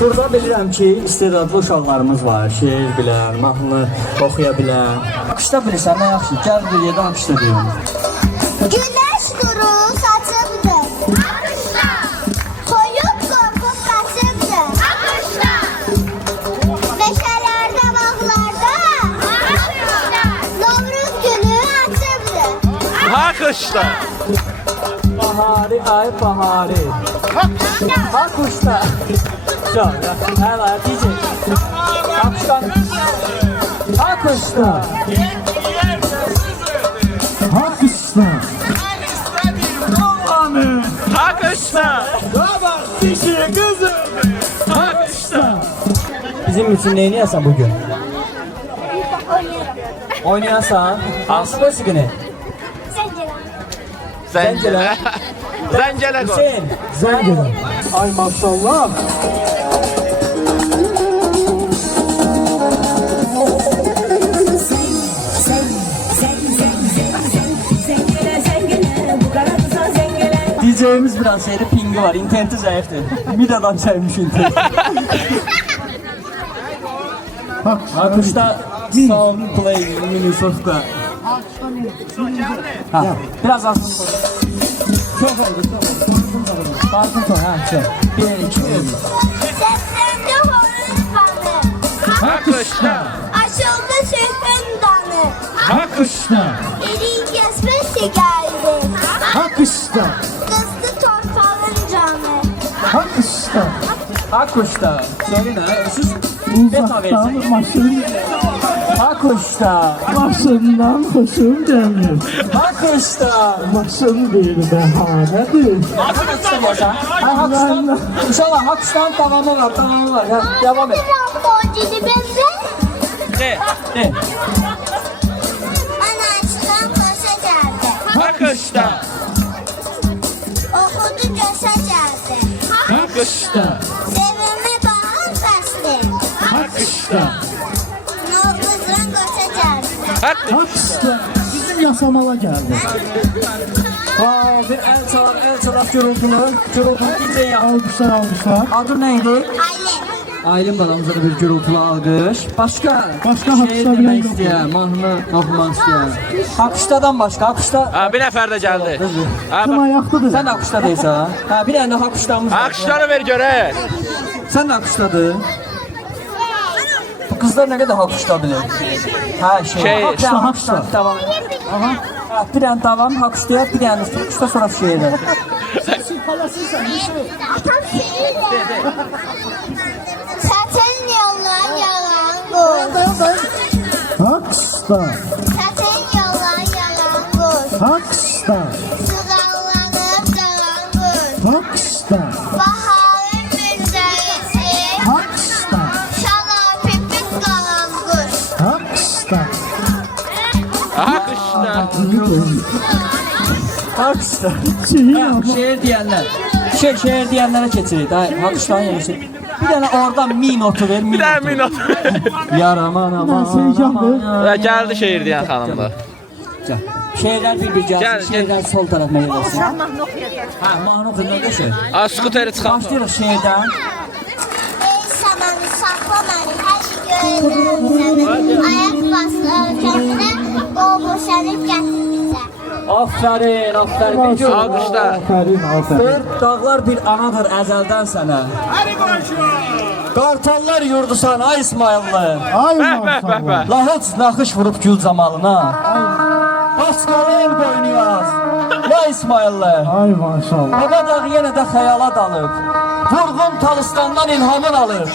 Burada bilirəm ki, istedadlı uşaqlarımız var. Şeir bilən, mahnı oxuya bilən. Akışda bilirsən, nə yaxşı. Gəl bir yerdə akışda deyim. Güneş durur saçımdır. Akışta. Koyup korkup kaçımdır. Akışta. Meşelerde bağlarda. Akışta. Novruz günü açımdır. Akışta. Bahari, ay bahari. Akışta. Çok, hələ deyəcək. Akışdan. Akışda. Akışda. Akışta. Baba, dişi kızım. Akışda. Bizim üçün neyini yasan bugün? Oynayasan. Hansı bəsi günü? Zencele. Zencele koy. Hüseyin. Zencele. Ay maşallah. Diyeceğimiz biraz şeyde pingi var, interneti zayıftır. Bir adam sevmiş interneti. Akışta sound play Minnesota. Ha, biraz aslında. Çok oldu, çok oldu. Farkın çok, ha, çok. 1, 2, 3. Seslendi horun kanı. Akışta. Açıldı şehrin danı. Akışta. Elin kesmesi geldi. Akışta. Kızdı torpağın canı. Akışta. Akışta. Söyle ne? Siz beta versin. Akışta. Başından hoşum gelir. Akışta. Başım bir behanedir. Akışta boşa. Akıştan. İnşallah akıştan devamı var, devamı var. Ha, devam et. Lamborghini benzer. Ne? Anacıdan başa geldi. Akışta. Okudu göşe geldi. Akışta. Sevimi bağın fesli. Akışta. Novruzdan göşe geldi. Akışta bizim yasamala geldi. Vay, bir el çalar gürültülü. Gürültülü DJ yap. Alkışlar alkışlar. Adı neydi? Aylin. Aylin balamıza da bir gürültülü alqış. Başka Başka şehir Akışta demək bilen yok. istəyən, mahnı oxumaq istəyən. Akıştadan başqa, Akışta... Ha, bir nefer de geldi. Ha, Kim bak. ayaktadır? Sən Akışta deyirsən, ha? Bir dənə də Akıştamız var. Akışları ver göre. Sən də Akıştadır. Bu qızlar nə qədər Akışta bilir? Ha, Şey, Akışta. Tamam. Aha. Ha, bir dənə davam Akıştaya, bir dənə Akışta sonra şehirdə. Saçın yollan yalan kuş. Akışta. Saçın yollan yalan kuş. Akışta. Sığallanıp yalan kuş. Akışta. Baharın müjdesi. Akışta. Şalar pipik kalan kuş. Akışta. Akışta. Akışta. Şeyi Ha, ama. şehir deyənlər. Şehir deyənlərə keçirik. Akışdan yemişik. Bir dənə oradan min otu ver, min Bir daha otu. minot. Yaraman aman aman. Ya geldi şehir diyen hanımlar. Gel. Şehirler bir Gel, gelsin, şehirler sol tarafına yerleşsin. Ha, mahnı oxuyun, ne şey? Ha, skuteri çıkan. Başlayırıq şehirden. Ey samanı sakla beni her şey görürüm seni. Ayak basları kendine o boşanıp getir bize. Aferin, aferin. Bir gün. Alkışlar. Aferin aferin. Dört dağlar bir anadır əzəldən sənə. Qartallar yurdusan, ay İsmaillı. Ay Bəh, bəh, bəh, maşallah. bəh. Lahıç naxış vurub gül camalına. Başqalayın boynu yaz. Ya İsmaillı. Ay maşallah. Baba dağı yenə də xəyala dalıb. Vurğun Talıskandan ilhamın alır.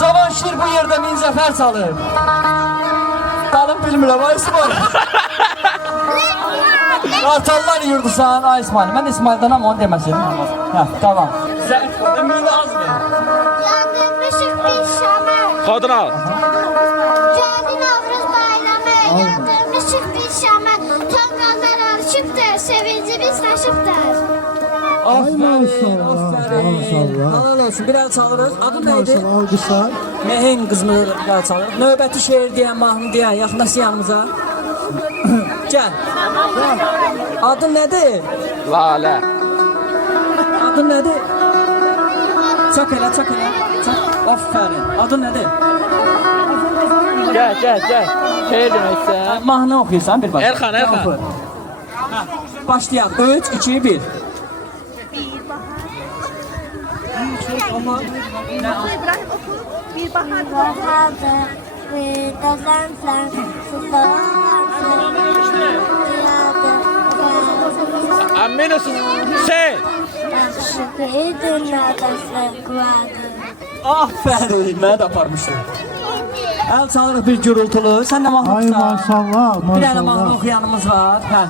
Cavanşir bu yerdə min zəfər çalır. Dalım bilmirəm, ay İsmail. Qartallar yurdusan, ay İsmail. Mən İsmaildən ama onu deməsəydim. Hə, tamam. Zərf orada mini az ver. Yandırmışık bir şamı. Kodunu al. Geldi Novruz bayramı. Yandırmışık bir şamı. Tongallar arşıptır. Sevincimiz taşıptır. Aferin, maşallah, aferin. maşallah. Halal olsun. Bir el çalırız. Adın neydi? Maşallah alkışlar. Mehin qızmı bir el çalır. Növbəti şeir deyən, mahnı deyən, yaxınası yanımıza. Gəl. Adın nədir? Lale. Adın nədir? Çak elə, çak elə. Çak. Aferin. Adın nədir? Gəl. Şeir deməksən. Mahnı oxuyursan bir bax. Erxan. Ha, başlayaq. 3, 2, 1. Bir baharda bir dazansan Aminusun. Şey. Aferin. Mənə də aparmışdı. El çalırıq bir gürültülü. Sən nə mahnı Ay oxuyursan? maşallah, Bir dənə mahnı maşallah. oxuyanımız var. Hə.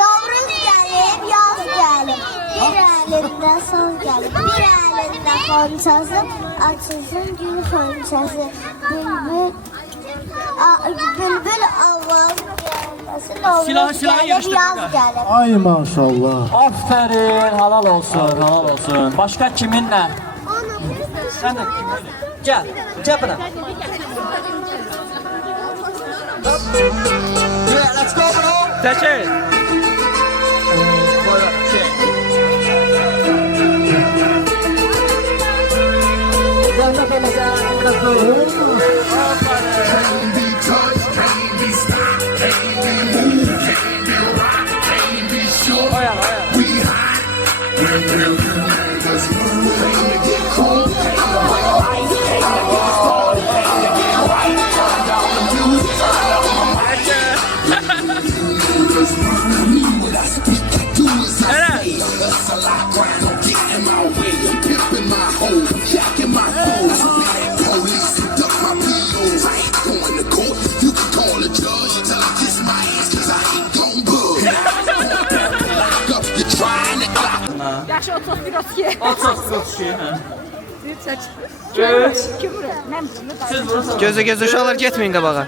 Novruz gəlib, yaz gəlib. Bir əlində son gəlib. Bir əlində xonçası, açılsın gül xonçası. Bülbül avam gəlməsin. Novruz gəlib, yaz gəlib. Ay maşallah. Aferin. Halal olsun. Başqa kiminlə? Sən də kiminlə? Gəl bura. Yeah, let's go bro. Çəkil. Zəhmət eləsən, biraz böyle. Oyan. Yaxşı, 31 32. 32, hə. Kim vurur? Mən vururum. Siz vurursanız. Gözə uşaqlar getməyin qabağa.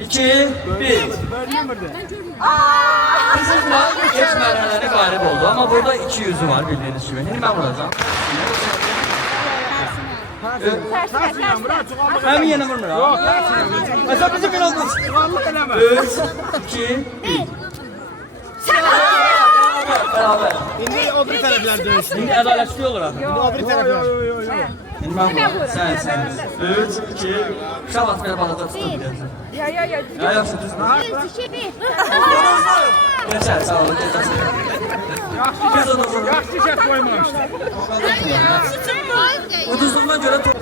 2, 1. Bizim final geç mərhələləri qalib oldu. Amma burada 2 yüzü var bildiyiniz kimi. İndi mən vuracağım. Həmin yenə vurmuram. Yox, məsələn bizim finalımız. 3, 2, 1. Beraber. İndi o bir tərəflər döyüşdü. İndi ədalətli olur axı. O bir tərəflər. İndi mən vururam. Sən. 3, 2, şal atmaya balada tutun. Ya. Ya yaxşı düz. 3, 2, 1. Geçer, sağ olun. Yaxşı şərt qoymamışdı. Uduzluğuna göre top.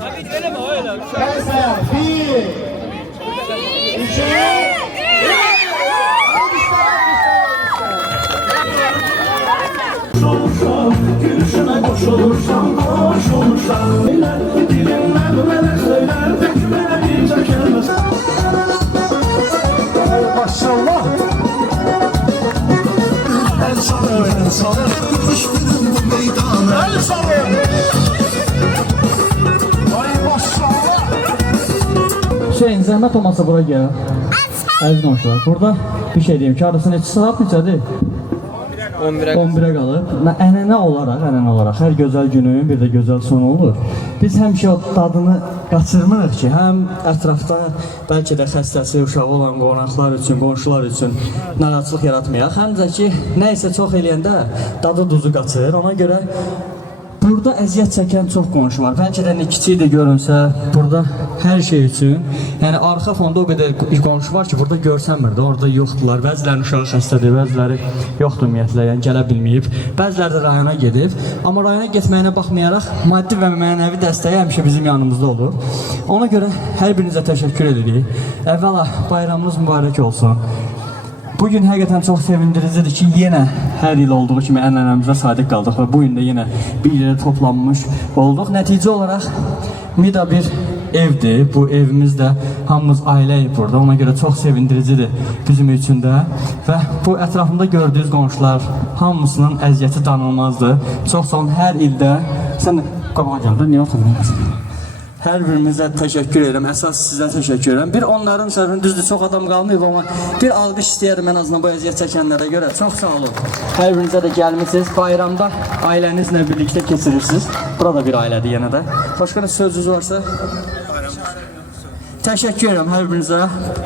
Mesela 1, 2, Gülüşüne boş olursam, boş olursam dilimler melek söyler, döküme ince gelmez. maşallah. El salır, tutuşturum bu meydana. El salın. Ay maşallah. Hüseyin, zəhmət olmasa bura gəl. Əziz qonşular, burada bir şey deyim ki, arasında neçə saat neçədir? 11'e qalıb. Ənənə olaraq hər gözəl günün bir də gözəl sonu olur. Biz həmişə o dadını qaçırmırıq ki, həm ətrafda bəlkə də xəstəsi, uşağı olan qonaqlar üçün, qonşular üçün narahatçılıq yaratmayaq. Həm də ki, nə isə çox eləyəndə dadı duzu qaçır. Ona görə burada əziyyət çəkən çox qonşu var. Bəlkə də kiçik də görünsə, burada hər şey üçün, yəni arxa fonda o qədər qonşu var ki, burada görsənmir də, orada yoxdular. Bəzilərinin uşağı xəstədir, bəziləri yoxdur ümumiyyətlə, yəni gələ bilməyib. Bəziləri də rayona gedib. Amma rayona getməyinə baxmayaraq, maddi və mənəvi dəstəyi həmişə bizim yanımızda olur. Ona görə hər birinizə təşəkkür edirik. Əvvəla bayramınız mübarək olsun. Bugün həqiqətən çox sevindiricidir ki, yenə hər il olduğu kimi ənənəmizə sadiq qaldıq və bu gün də yenə bir yerə toplanmış olduq. Nəticə olaraq Mida bir evdir, bu evimiz də hamımız ailəyik burada, ona görə çox sevindiricidir bizim üçün də və bu ətrafında gördüyünüz qonşular hamısının əziyyəti danılmazdır. Çox sağ olun, hər ildə, sən qabağa gəl də, niyə oturmuyorsun? Hər birimizə təşəkkür edirəm, əsas sizə təşəkkür edirəm. Bir onların sərfində düzdür, çox adam qalmayıb, amma bir alqış istəyərdim ən azından bu əziyyət çəkənlərə görə. Çox sağ olun. Hər birinizə də gəlmişsiniz, bayramda ailənizlə birlikdə keçirirsiniz. Burada bir ailədir yenə də. Başqa nə sözünüz varsa? Təşəkkür edirəm hər birinizə.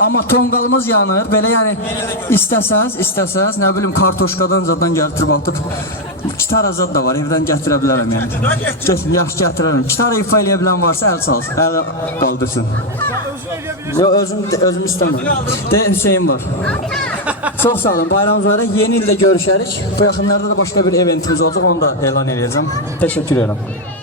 Amma tonqalımız yanır. Belə yəni istəsəz, nə bilim kartoşkadan zadan gətirib atıb. Gitar azad da var, evdən gətirə bilərəm yəni. Yaxşı gətirərəm. Gitar ifa eləyə bilən varsa əl çalsın, əl qaldırsın. Yox, özüm istəmirəm. De Hüseyin var. Çox sağ olun. Bayramımız var. Yeni ildə görüşərik. Bu yaxınlarda da başqa bir eventimiz olacaq. Onu da elan edəcəm. Təşəkkür edirəm.